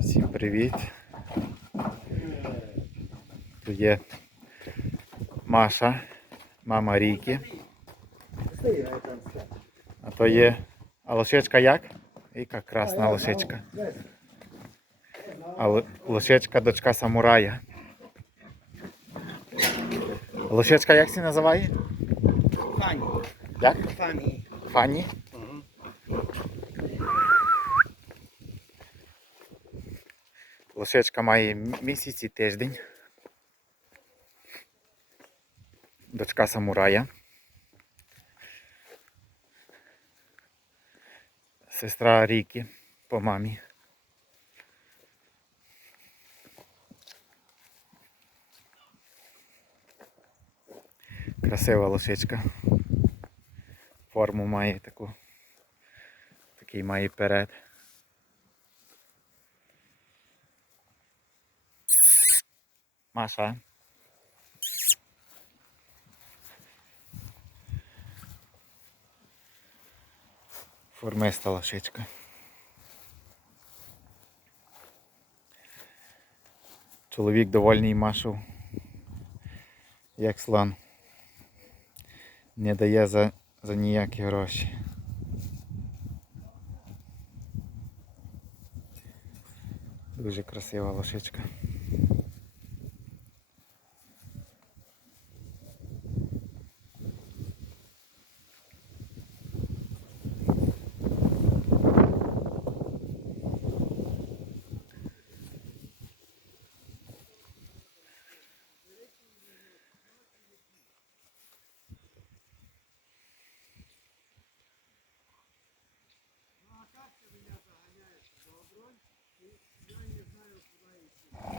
Всім привіт. Тут є Маша, мама Ріки. А то є. А лошечка як? Яка красна лошечка. А лошечка дочка самурая. Лошечка як се називає? Фані. Як? Фані. Фані? Лошечка має м- місяць і тиждень. Дочка самурая. Сестра Ріки по мамі. Красива лошечка. Форму має таку. Такий має перед. Маша. Формиста лошичка. Чоловік довольний Машу. Як слон. Не дає за, за ніякі гроші. Дуже красива лошичка.